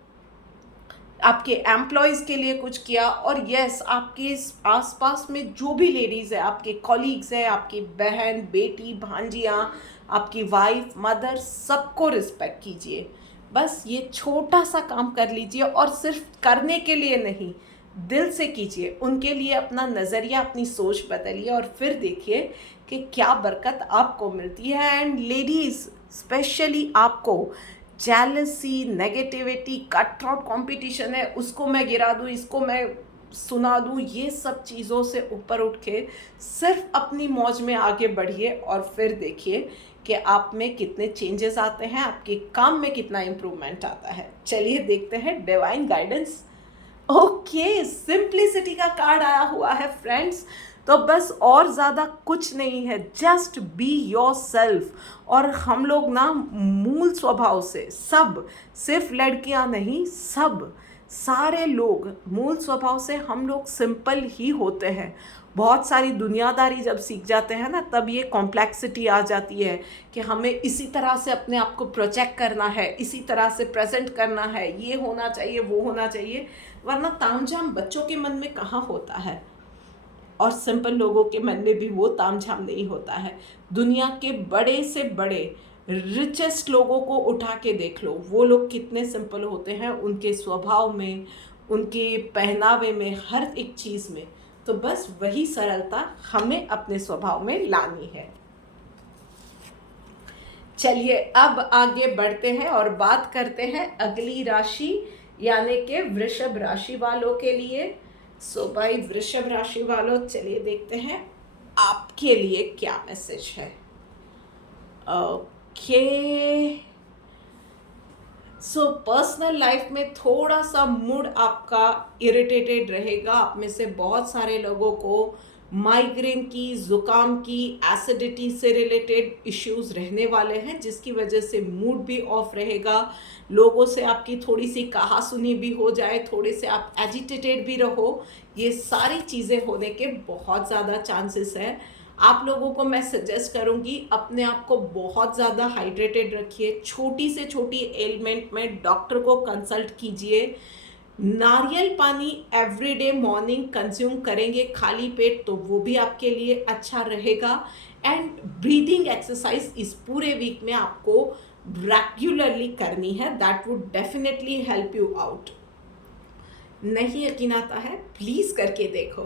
आपके एम्प्लॉयज़ के लिए कुछ किया। और यस, आपके आसपास में जो भी लेडीज़ है, आपके कॉलीग्स हैं, आपकी बहन, बेटी, भांजियाँ, आपकी वाइफ, मदर, सबको रिस्पेक्ट कीजिए। बस ये छोटा सा काम कर लीजिए, और सिर्फ करने के लिए नहीं, दिल से कीजिए। उनके लिए अपना नज़रिया, अपनी सोच बदलिए, और फिर देखिए कि क्या बरकत आपको मिलती है। एंड लेडीज़ स्पेशली, आपको jealousy, negativity, cut throat competition है, उसको मैं गिरा दूँ, इसको मैं सुना दूँ, ये सब चीज़ों से ऊपर उठ के सिर्फ अपनी मौज में आगे बढ़िए, और फिर देखिए कि आप में कितने चेंजेस आते हैं, आपके काम में कितना इम्प्रूवमेंट आता है। चलिए देखते हैं डिवाइन गाइडेंस। ओके, सिंप्लिसिटी का कार्ड आया हुआ है फ्रेंड्स। तो बस और ज़्यादा कुछ नहीं है, जस्ट बी योर सेल्फ। और हम लोग ना मूल स्वभाव से, सब, सिर्फ लड़कियां नहीं, सब, सारे लोग मूल स्वभाव से हम लोग सिंपल ही होते हैं। बहुत सारी दुनियादारी जब सीख जाते हैं ना, तब ये कॉम्प्लेक्सिटी आ जाती है कि हमें इसी तरह से अपने आप को प्रोजेक्ट करना है, इसी तरह से प्रेजेंट करना है, ये होना चाहिए, वो होना चाहिए। वरना तामझाम बच्चों के मन में कहाँ होता है, और सिंपल लोगों के मन में भी वो तामझाम नहीं होता है। दुनिया के बड़े से बड़े रिचेस्ट लोगों को उठा के देख लो, वो लोग कितने सिंपल होते हैं, उनके स्वभाव में, उनके पहनावे में, हर एक चीज़ में। तो बस वही सरलता हमें अपने स्वभाव में लानी है। चलिए अब आगे बढ़ते हैं और बात करते हैं अगली राशि, यानी कि वृषभ राशि वालों के लिए। सो भाई वृषभ राशि वालों, चलिए देखते हैं आपके लिए क्या मैसेज है। ओके, सो पर्सनल लाइफ में थोड़ा सा मूड आपका इरिटेटेड रहेगा। आप में से बहुत सारे लोगों को माइग्रेन की, ज़ुकाम की, एसिडिटी से रिलेटेड इश्यूज रहने वाले हैं, जिसकी वजह से मूड भी ऑफ रहेगा। लोगों से आपकी थोड़ी सी कहासुनी भी हो जाए, थोड़े से आप एजिटेटेड भी रहो, ये सारी चीज़ें होने के बहुत ज़्यादा चांसेस हैं। आप लोगों को मैं सजेस्ट करूंगी, अपने आप को बहुत ज़्यादा हाइड्रेटेड रखिए। छोटी से छोटी एलिमेंट में डॉक्टर को कंसल्ट कीजिए। नारियल पानी एवरीडे मॉर्निंग कंज्यूम करेंगे खाली पेट, तो वो भी आपके लिए अच्छा रहेगा। एंड ब्रीदिंग एक्सरसाइज इस पूरे वीक में आपको रेगुलरली करनी है, that would definitely help you out. नहीं यकीन आता है, प्लीज़ करके देखो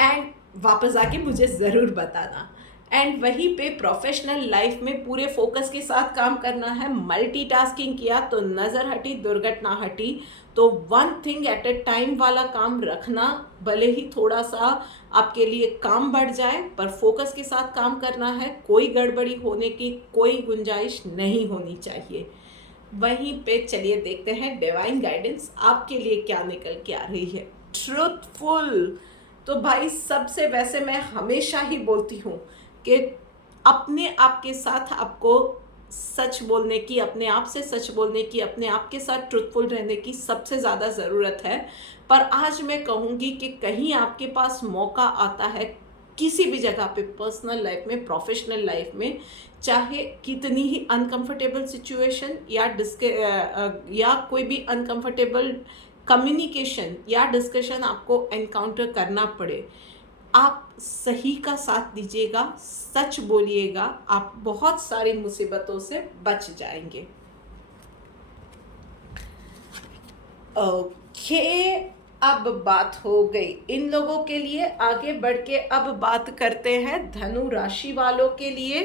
एंड वापस आके मुझे ज़रूर बताना। एंड वहीं पे प्रोफेशनल लाइफ में पूरे फोकस के साथ काम करना है। मल्टीटास्किंग किया तो नज़र हटी, दुर्घटना हटी। तो one thing at A time वाला काम रखना, भले ही थोड़ा सा आपके लिए काम बढ़ जाए, पर फोकस के साथ काम करना है। कोई गड़बड़ी होने की कोई गुंजाइश नहीं होनी चाहिए। वहीं पे चलिए देखते हैं डिवाइन गाइडेंस आपके लिए क्या निकल के आ रही है। ट्रूथफुल, तो भाई सबसे वैसे मैं हमेशा ही बोलती हूँ कि अपने आप के साथ आपको सच बोलने की, अपने आप से सच बोलने की, अपने आप के साथ ट्रुथफुल रहने की सबसे ज़्यादा ज़रूरत है। पर आज मैं कहूँगी कि कहीं आपके पास मौका आता है किसी भी जगह पे, पर्सनल लाइफ में, प्रोफेशनल लाइफ में, चाहे कितनी ही अनकंफर्टेबल सिचुएशन या कोई भी अनकंफर्टेबल कम्युनिकेशन या डिस्कशन आपको एनकाउंटर करना पड़े, आप सही का साथ दीजिएगा, सच बोलिएगा, आप बहुत सारी मुसीबतों से बच जाएंगे। ओके, अब बात हो गई इन लोगों के लिए। आगे बढ़ के अब बात करते हैं धनु राशि वालों के लिए।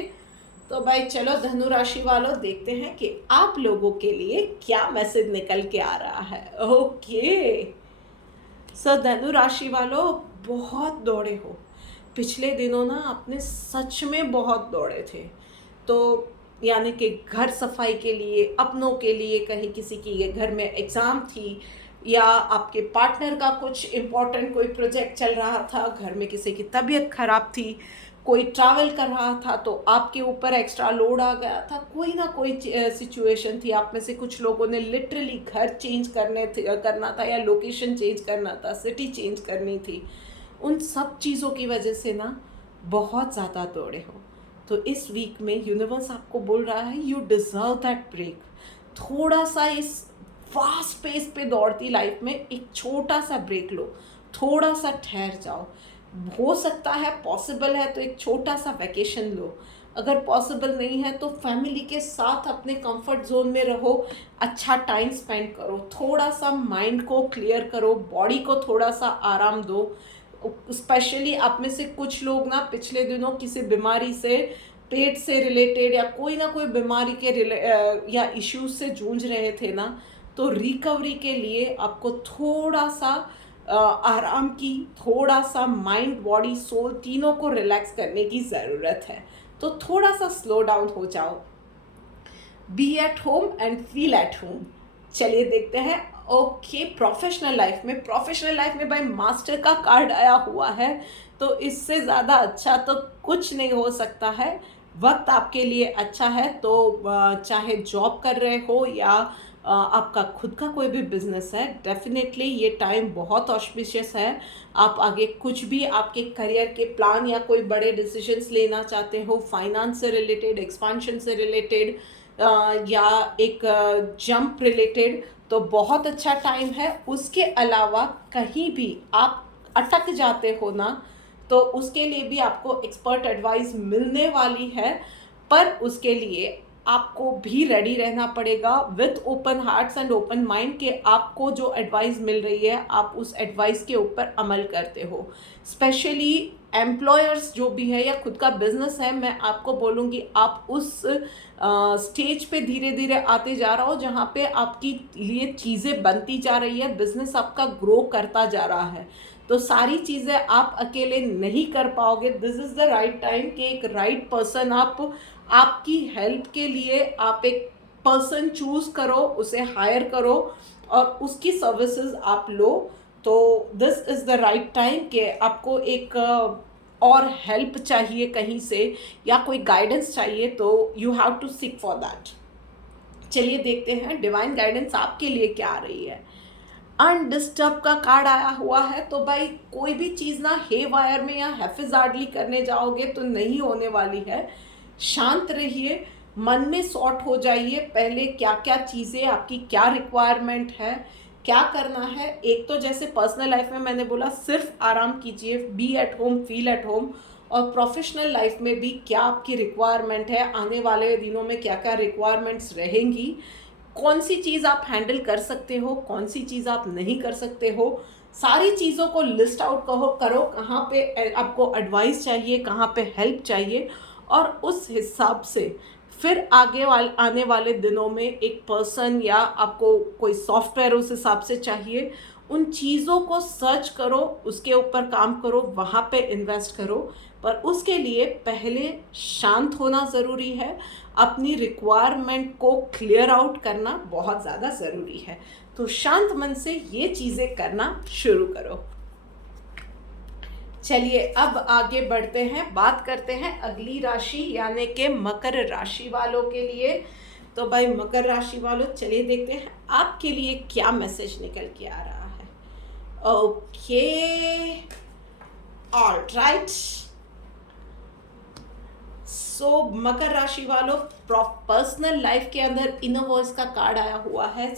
तो भाई चलो धनु राशि वालों, देखते हैं कि आप लोगों के लिए क्या मैसेज निकल के आ रहा है। ओके, सो धनु राशि वालों, बहुत दौड़े हो पिछले दिनों ना, आपने सच में बहुत दौड़े थे। तो यानी कि घर सफाई के लिए, अपनों के लिए, कहीं किसी की घर में एग्ज़ाम थी, या आपके पार्टनर का कुछ इम्पोर्टेंट कोई प्रोजेक्ट चल रहा था, घर में किसी की तबीयत खराब थी, कोई ट्रैवल कर रहा था तो आपके ऊपर एक्स्ट्रा लोड आ गया था, कोई ना कोई सिचुएशन थी। आप में से कुछ लोगों ने लिटरली घर चेंज करना था, या लोकेशन चेंज करना था, सिटी चेंज करनी थी। उन सब चीज़ों की वजह से ना बहुत ज़्यादा दौड़े हो। तो इस वीक में यूनिवर्स आपको बोल रहा है यू डिज़र्व दैट ब्रेक। थोड़ा सा इस फास्ट पेस पे दौड़ती लाइफ में एक छोटा सा ब्रेक लो, थोड़ा सा ठहर जाओ। हो सकता है, पॉसिबल है तो एक छोटा सा वैकेशन लो। अगर पॉसिबल नहीं है तो फैमिली के साथ अपने कंफर्ट जोन में रहो, अच्छा टाइम स्पेंड करो, थोड़ा सा माइंड को क्लियर करो, बॉडी को थोड़ा सा आराम दो। स्पेशली आप में से कुछ लोग ना पिछले दिनों किसी बीमारी से, पेट से रिलेटेड या कोई ना कोई बीमारी के या इश्यूज से जूझ रहे थे ना, तो रिकवरी के लिए आपको थोड़ा सा आराम की, थोड़ा सा माइंड बॉडी सोल तीनों को रिलैक्स करने की ज़रूरत है। तो थोड़ा सा स्लो डाउन हो जाओ, be at home and feel at home. चलिए देखते हैं। ओके, प्रोफेशनल लाइफ में भाई मास्टर का कार्ड आया हुआ है, तो इससे ज़्यादा अच्छा तो कुछ नहीं हो सकता है। वक्त आपके लिए अच्छा है, तो चाहे जॉब कर रहे हो या आपका खुद का कोई भी बिजनेस है, डेफिनेटली ये टाइम बहुत ऑस्पिशियस है। आप आगे कुछ भी आपके करियर के प्लान या कोई बड़े डिसीजंस लेना चाहते हो, फाइनेंस से रिलेटेड, एक्सपांशन से रिलेटेड, या एक जंप रिलेटेड, तो बहुत अच्छा टाइम है। उसके अलावा कहीं भी आप अटक जाते हो ना, तो उसके लिए भी आपको एक्सपर्ट एडवाइस मिलने वाली है। पर उसके लिए आपको भी रेडी रहना पड़ेगा with open hearts and open mind, कि आपको जो एडवाइस मिल रही है आप उस एडवाइस के ऊपर अमल करते हो। स्पेशली एम्प्लॉयर्स जो भी है या खुद का बिजनेस है, मैं आपको बोलूँगी आप उस स्टेज पे धीरे धीरे आते जा रहा हो जहाँ पे आपकी लिए चीज़ें बनती जा रही है, बिजनेस आपका ग्रो करता जा रहा है। तो सारी चीज़ें आप अकेले नहीं कर पाओगे। This is the right time कि एक राइट पर्सन आपकी हेल्प के लिए आप एक पर्सन चूज़ करो, उसे हायर करो और उसकी सर्विसेज आप लो। तो this is the right time कि आपको एक और हेल्प चाहिए कहीं से या कोई गाइडेंस चाहिए, तो you have to seek for that. चलिए देखते हैं डिवाइन गाइडेंस आपके लिए क्या आ रही है। अनडिस्टर्ब का कार्ड आया हुआ है, तो भाई कोई भी चीज़ ना हे वायर में या हैफिजार्डली करने जाओगे तो नहीं होने वाली है। शांत रहिए, मन में सॉर्ट हो जाइए पहले क्या क्या चीज़ें, आपकी क्या रिक्वायरमेंट है, क्या करना है। एक तो जैसे पर्सनल लाइफ में मैंने बोला सिर्फ आराम कीजिए, be at home, feel at home. और प्रोफेशनल लाइफ में भी क्या आपकी रिक्वायरमेंट है, आने वाले दिनों में क्या क्या रिक्वायरमेंट्स रहेंगी, कौन सी चीज़ आप हैंडल कर सकते हो, कौन सी चीज़ आप नहीं कर सकते हो, सारी चीज़ों को लिस्ट आउट करो कहाँ पे आपको एडवाइस चाहिए, कहाँ पे हेल्प चाहिए, और उस हिसाब से फिर आने वाले दिनों में एक पर्सन या आपको कोई सॉफ्टवेयर उस हिसाब से चाहिए, उन चीज़ों को सर्च करो, उसके ऊपर काम करो, वहाँ पे इन्वेस्ट करो। पर उसके लिए पहले शांत होना ज़रूरी है, अपनी रिक्वायरमेंट को क्लियर आउट करना बहुत ज़्यादा ज़रूरी है। तो शांत मन से ये चीज़ें करना शुरू करो। चलिए अब आगे बढ़ते हैं, बात करते हैं अगली राशि यानी कि मकर राशि वालों के लिए। तो भाई मकर राशि वालों, चलिए देखते हैं आपके लिए क्या मैसेज निकल के आ रहा है। Okay, alright. सो मकर राशि वालों, पर्सनल लाइफ के अंदर इनर वॉइस का कार्ड आया हुआ है।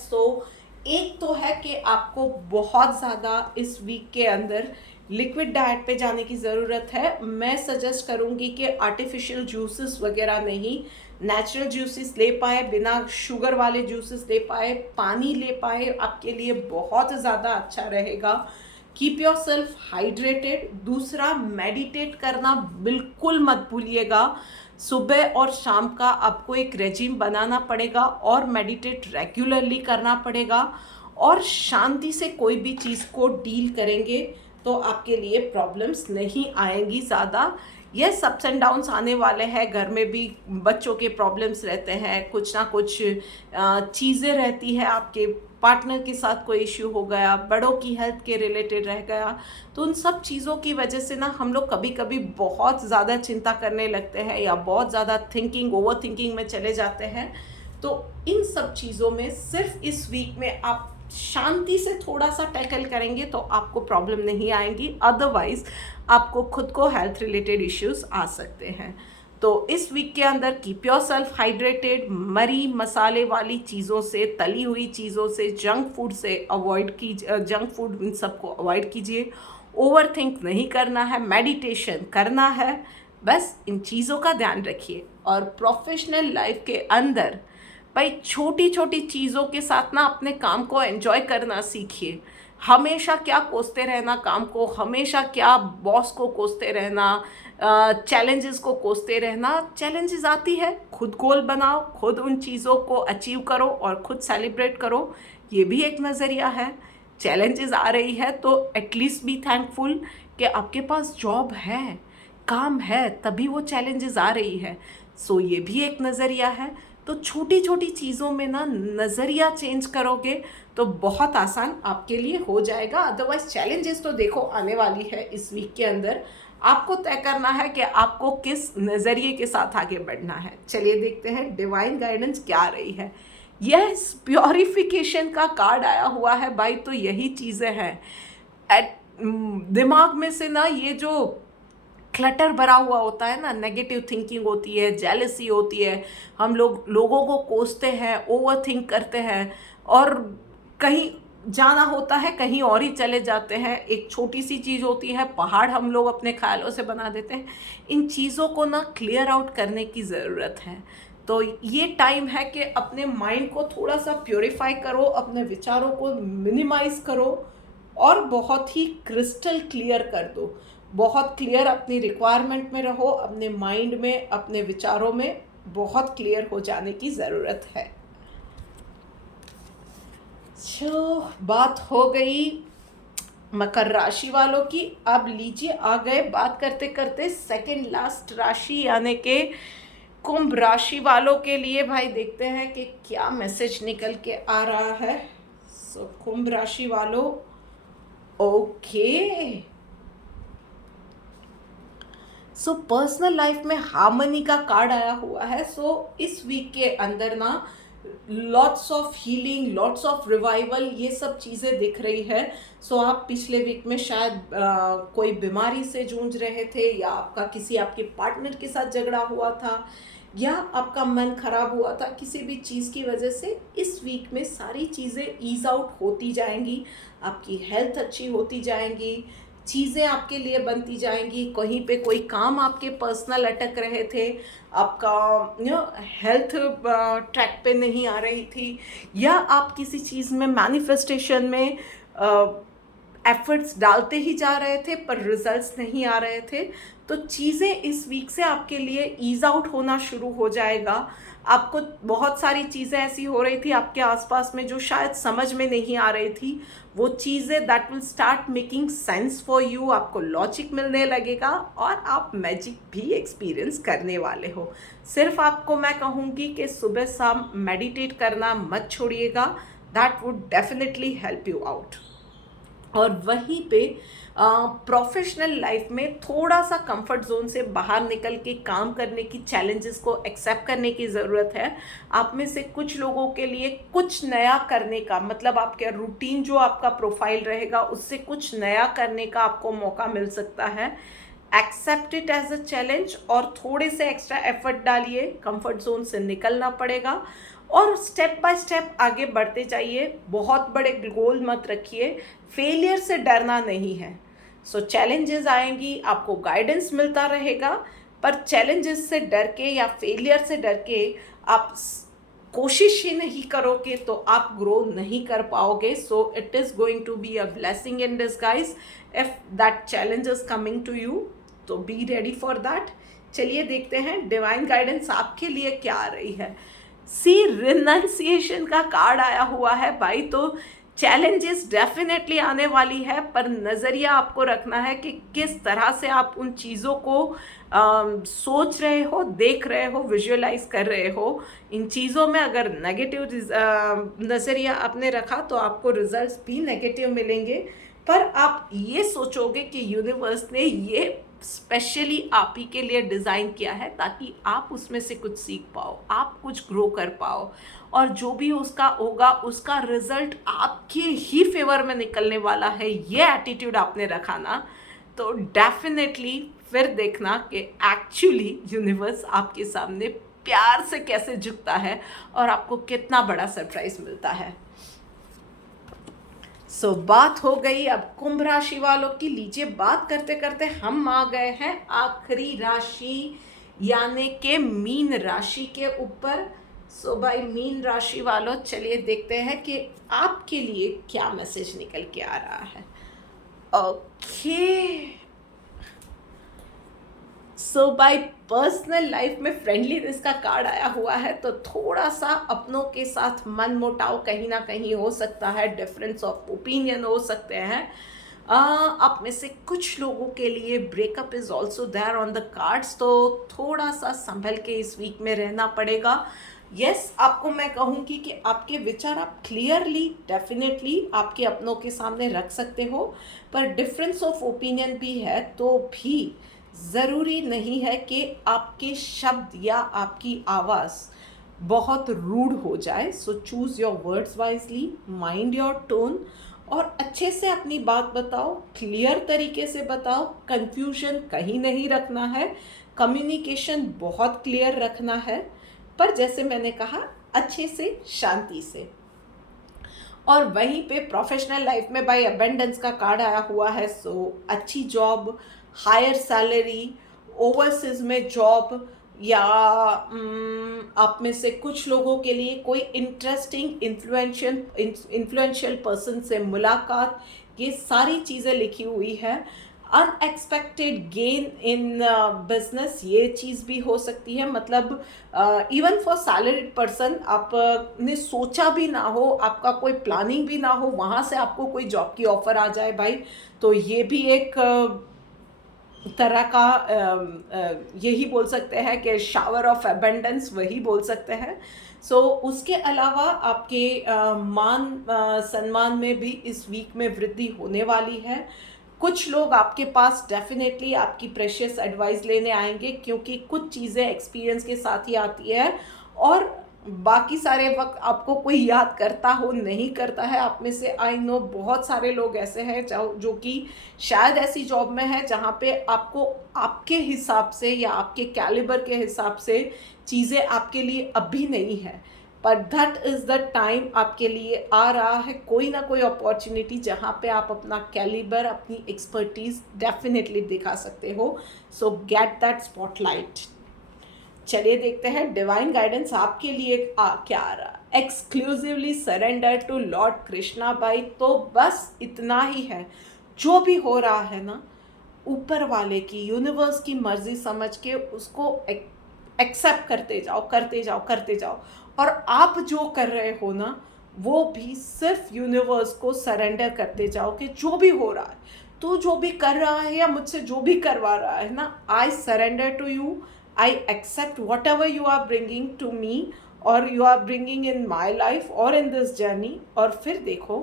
एक तो है कि आपको बहुत ज़्यादा इस वीक के अंदर लिक्विड डाइट पे जाने की ज़रूरत है। मैं सजेस्ट करूँगी कि आर्टिफिशियल जूसेस वगैरह नहीं, नेचुरल जूसेस ले पाए, बिना शुगर वाले जूसेस ले पाए, पानी ले पाए, आपके लिए बहुत ज़्यादा अच्छा रहेगा। Keep your self hydrated. दूसरा, मेडिटेट करना बिल्कुल मत भूलिएगा। सुबह और शाम का आपको एक रेजिम बनाना पड़ेगा और मेडिटेट रेगुलरली करना पड़ेगा, और शांति से कोई भी चीज़ को डील करेंगे तो आपके लिए प्रॉब्लम्स नहीं आएंगी ज़्यादा। यस, अप्स एंड डाउन्स आने वाले हैं, घर में भी बच्चों के प्रॉब्लम्स रहते हैं, कुछ ना कुछ चीज़ें रहती है, आपके पार्टनर के साथ कोई इश्यू हो गया, बड़ों की हेल्थ के रिलेटेड रह गया, तो उन सब चीज़ों की वजह से ना हम लोग कभी कभी बहुत ज़्यादा चिंता करने लगते हैं या बहुत ज़्यादा ओवर थिंकिंग में चले जाते हैं। तो इन सब चीज़ों में सिर्फ इस वीक में आप शांति से थोड़ा सा टैकल करेंगे तो आपको प्रॉब्लम नहीं आएंगी, अदरवाइज आपको खुद को हेल्थ रिलेटेड इश्यूज आ सकते हैं। तो इस वीक के अंदर कीप योर सेल्फ हाइड्रेटेड। मरी मसाले वाली चीज़ों से, तली हुई चीज़ों से, जंक फूड से अवॉइड कीजिए, जंक फूड इन सबको अवॉइड कीजिए। ओवर थिंक नहीं करना है, मेडिटेशन करना है, बस इन चीज़ों का ध्यान रखिए। और प्रोफेशनल लाइफ के अंदर भाई छोटी छोटी चीज़ों के साथ ना अपने काम को एंजॉय करना सीखिए। हमेशा क्या कोसते रहना काम को, हमेशा क्या बॉस को कोसते रहना, चैलेंजेस को कोसते रहना। चैलेंजेस आती है, खुद गोल बनाओ, खुद उन चीज़ों को अचीव करो और खुद सेलिब्रेट करो, ये भी एक नज़रिया है। चैलेंजेस आ रही है तो एटलीस्ट बी थैंकफुल कि आपके पास जॉब है, काम है, तभी वो चैलेंजेस आ रही है। ये भी एक नज़रिया है। तो छोटी छोटी चीज़ों में ना नज़रिया चेंज करोगे तो बहुत आसान आपके लिए हो जाएगा। अदरवाइज चैलेंजेस तो देखो आने वाली है इस वीक के अंदर, आपको तय करना है कि आपको किस नज़रिए के साथ आगे बढ़ना है। चलिए देखते हैं डिवाइन गाइडेंस क्या आ रही है। यह प्योरिफिकेशन का कार्ड आया हुआ है भाई, तो यही चीज़ें हैं। दिमाग में से ना ये जो क्लटर भरा हुआ होता है ना, नेगेटिव थिंकिंग होती है, जेलसी होती है, हम लोग लोगों को कोसते हैं, ओवर थिंक करते हैं, और कहीं जाना होता है कहीं और ही चले जाते हैं। एक छोटी सी चीज़ होती है, पहाड़ हम लोग अपने ख्यालों से बना देते हैं। इन चीज़ों को ना क्लियर आउट करने की ज़रूरत है। तो ये टाइम है कि अपने माइंड को थोड़ा सा प्योरीफाई करो, अपने विचारों को मिनिमाइज करो और बहुत ही क्रिस्टल क्लियर कर दो। बहुत क्लियर अपनी रिक्वायरमेंट में रहो, अपने माइंड में, अपने विचारों में बहुत क्लियर हो जाने की ज़रूरत है। बात हो गई मकर राशि वालों की। अब लीजिए आ गए बात करते करते सेकंड लास्ट राशि यानी कि कुंभ राशि वालों के लिए। भाई देखते हैं कि क्या मैसेज निकल के आ रहा है। कुंभ राशि वालों, ओके, पर्सनल लाइफ में हार्मनी का कार्ड आया हुआ है। इस वीक के अंदर ना lots of healing, lots of revival, ये सब चीज़ें दिख रही है। आप पिछले वीक में शायद कोई बीमारी से जूझ रहे थे, या आपका किसी आपके पार्टनर के साथ झगड़ा हुआ था, या आपका मन खराब हुआ था किसी भी चीज़ की वजह से। इस वीक में सारी चीज़ें ईज आउट होती जाएंगी, आपकी हेल्थ अच्छी होती जाएंगी, चीज़ें आपके लिए बनती जाएंगी। कहीं पे कोई काम आपके पर्सनल अटक रहे थे, आपका हेल्थ ट्रैक पे नहीं आ रही थी, या आप किसी चीज़ में मैनिफेस्टेशन में एफर्ट्स डालते ही जा रहे थे पर रिजल्ट्स नहीं आ रहे थे, तो चीज़ें इस वीक से आपके लिए ईज आउट होना शुरू हो जाएगा। आपको बहुत सारी चीज़ें ऐसी हो रही थी आपके आसपास में जो शायद समझ में नहीं आ रही थी, वो चीज़ें that will start making sense for you. आपको लॉजिक मिलने लगेगा और आप मैजिक भी एक्सपीरियंस करने वाले हो। सिर्फ आपको मैं कहूँगी कि सुबह शाम मेडिटेट करना मत छोड़िएगा, that would definitely help you out. और वहीं पे प्रोफेशनल लाइफ में थोड़ा सा कंफर्ट जोन से बाहर निकल के काम करने की, चैलेंजेस को एक्सेप्ट करने की ज़रूरत है। आप में से कुछ लोगों के लिए कुछ नया करने का मतलब आपका रूटीन जो आपका प्रोफाइल रहेगा उससे कुछ नया करने का आपको मौका मिल सकता है। Accept it as a challenge और थोड़े से एक्स्ट्रा एफर्ट डालिए, कंफर्ट जोन से निकलना पड़ेगा और स्टेप बाय स्टेप आगे बढ़ते जाइए। बहुत बड़े गोल मत रखिए, फेलियर से डरना नहीं है। सो चैलेंजेस आएंगी, आपको गाइडेंस मिलता रहेगा, पर चैलेंजेस से डर के या फेलियर से डर के आप कोशिश ही नहीं करोगे तो आप ग्रो नहीं कर पाओगे। So it is going to be a blessing in disguise if that challenge is coming to you, तो बी रेडी फॉर दैट। चलिए देखते हैं डिवाइन गाइडेंस आपके लिए क्या आ रही है। सी रिनंसिएशन का कार्ड आया हुआ है भाई, तो चैलेंजेस डेफिनेटली आने वाली है, पर नज़रिया आपको रखना है कि किस तरह से आप उन चीज़ों को सोच रहे हो, देख रहे हो, विजुअलाइज कर रहे हो। इन चीज़ों में अगर नेगेटिव नज़रिया आपने रखा तो आपको रिजल्ट्स भी नेगेटिव मिलेंगे, पर आप ये सोचोगे कि यूनिवर्स ने ये स्पेशली आप ही के लिए डिज़ाइन किया है ताकि आप उसमें से कुछ सीख पाओ, आप कुछ ग्रो कर पाओ, और जो भी उसका होगा उसका रिजल्ट आपके ही फेवर में निकलने वाला है। ये एटीट्यूड आपने रखा ना, तो डेफिनेटली फिर देखना कि एक्चुअली यूनिवर्स आपके सामने प्यार से कैसे झुकता है और आपको कितना बड़ा सरप्राइज मिलता है। सो बात हो गई अब कुंभ राशि वालों की। लीजिए बात करते करते हम आ गए हैं आखिरी राशि यानी के मीन राशि के ऊपर। सो भाई मीन राशि वालों, चलिए देखते हैं कि आपके लिए क्या मैसेज निकल के आ रहा है। ओके, सो बाय पर्सनल लाइफ में फ्रेंडलीनेस का कार्ड आया हुआ है, तो थोड़ा सा अपनों के साथ मन मुटाव कहीं ना कहीं हो सकता है, डिफरेंस ऑफ ओपिनियन हो सकते हैं। आप में से कुछ लोगों के लिए breakup is also there on the cards, तो थोड़ा सा संभल के इस वीक में रहना पड़ेगा। यस, आपको मैं कहूँगी कि आपके विचार आप क्लियरली डेफिनेटली आपके अपनों के सामने रख सकते हो, पर डिफरेंस ऑफ ओपिनियन भी है तो भी ज़रूरी नहीं है कि आपके शब्द या आपकी आवाज़ बहुत रूड हो जाए। सो choose your words wisely, mind your tone और अच्छे से अपनी बात बताओ, क्लियर तरीके से बताओ, कंफ्यूजन कहीं नहीं रखना है, कम्युनिकेशन बहुत क्लियर रखना है, पर जैसे मैंने कहा अच्छे से, शांति से। और वहीं पे प्रोफेशनल लाइफ में बाय अबेंडेंस का कार्ड आया हुआ है। सो अच्छी जॉब, हायर सैलरी, ओवरसीज में जॉब, या आप में से कुछ लोगों के लिए कोई इंटरेस्टिंग इन्फ्लुएंशियल पर्सन से मुलाकात, ये सारी चीज़ें लिखी हुई है। अनएक्सपेक्टेड गेन इन बिजनेस, ये चीज़ भी हो सकती है, मतलब इवन फॉर सैलरीड पर्सन, आप ने सोचा भी ना हो, आपका कोई प्लानिंग भी ना हो, वहाँ से आपको कोई जॉब की ऑफ़र आ जाए भाई, तो ये भी एक तरह का यही बोल सकते हैं कि शावर ऑफ एबंडेंस वही बोल सकते हैं। सो उसके अलावा आपके मान सम्मान में भी इस वीक में वृद्धि होने वाली है। कुछ लोग आपके पास डेफिनेटली आपकी प्रेशियस एडवाइस लेने आएंगे, क्योंकि कुछ चीज़ें एक्सपीरियंस के साथ ही आती है और बाकी सारे वक्त आपको कोई याद करता हो नहीं करता है। आप में से आई नो बहुत सारे लोग ऐसे हैं जो कि शायद ऐसी जॉब में है जहाँ पे आपको आपके हिसाब से या आपके कैलिबर के हिसाब से चीज़ें आपके लिए अभी नहीं है, पर दैट इज़ द टाइम आपके लिए आ रहा है कोई ना कोई अपॉर्चुनिटी जहाँ पे आप अपना कैलिबर, अपनी एक्सपर्टीज डेफिनेटली दिखा सकते हो। सो गेट दैट स्पॉटलाइट। चलिए देखते हैं डिवाइन गाइडेंस आपके लिए क्या आ रहा है। Exclusively surrender to lord Krishna बाई, तो बस इतना ही है, जो भी हो रहा है ना, ऊपर वाले की, यूनिवर्स की मर्जी समझ के उसको एक्सेप्ट करते जाओ, करते जाओ, करते जाओ। और आप जो कर रहे हो ना, वो भी सिर्फ यूनिवर्स को सरेंडर करते जाओ कि जो भी हो रहा है, तू जो भी कर रहा है या मुझसे जो भी करवा रहा है ना, I surrender to you, I accept whatever you are bringing to me और you are bringing in my life और इन दिस जर्नी। और फिर देखो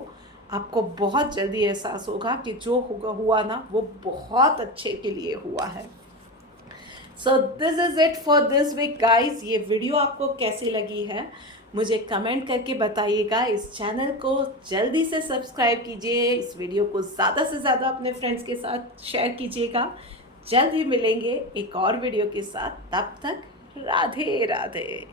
आपको बहुत जल्दी एहसास होगा कि जो हुआ ना वो बहुत अच्छे के लिए हुआ है। So this is it for this week guys. ये वीडियो आपको कैसी लगी है मुझे कमेंट करके बताइएगा। इस चैनल को जल्दी से सब्सक्राइब कीजिए, इस वीडियो को ज़्यादा से ज़्यादा अपने फ्रेंड्स के साथ शेयर कीजिएगा। जल्द ही मिलेंगे एक और वीडियो के साथ, तब तक राधे राधे।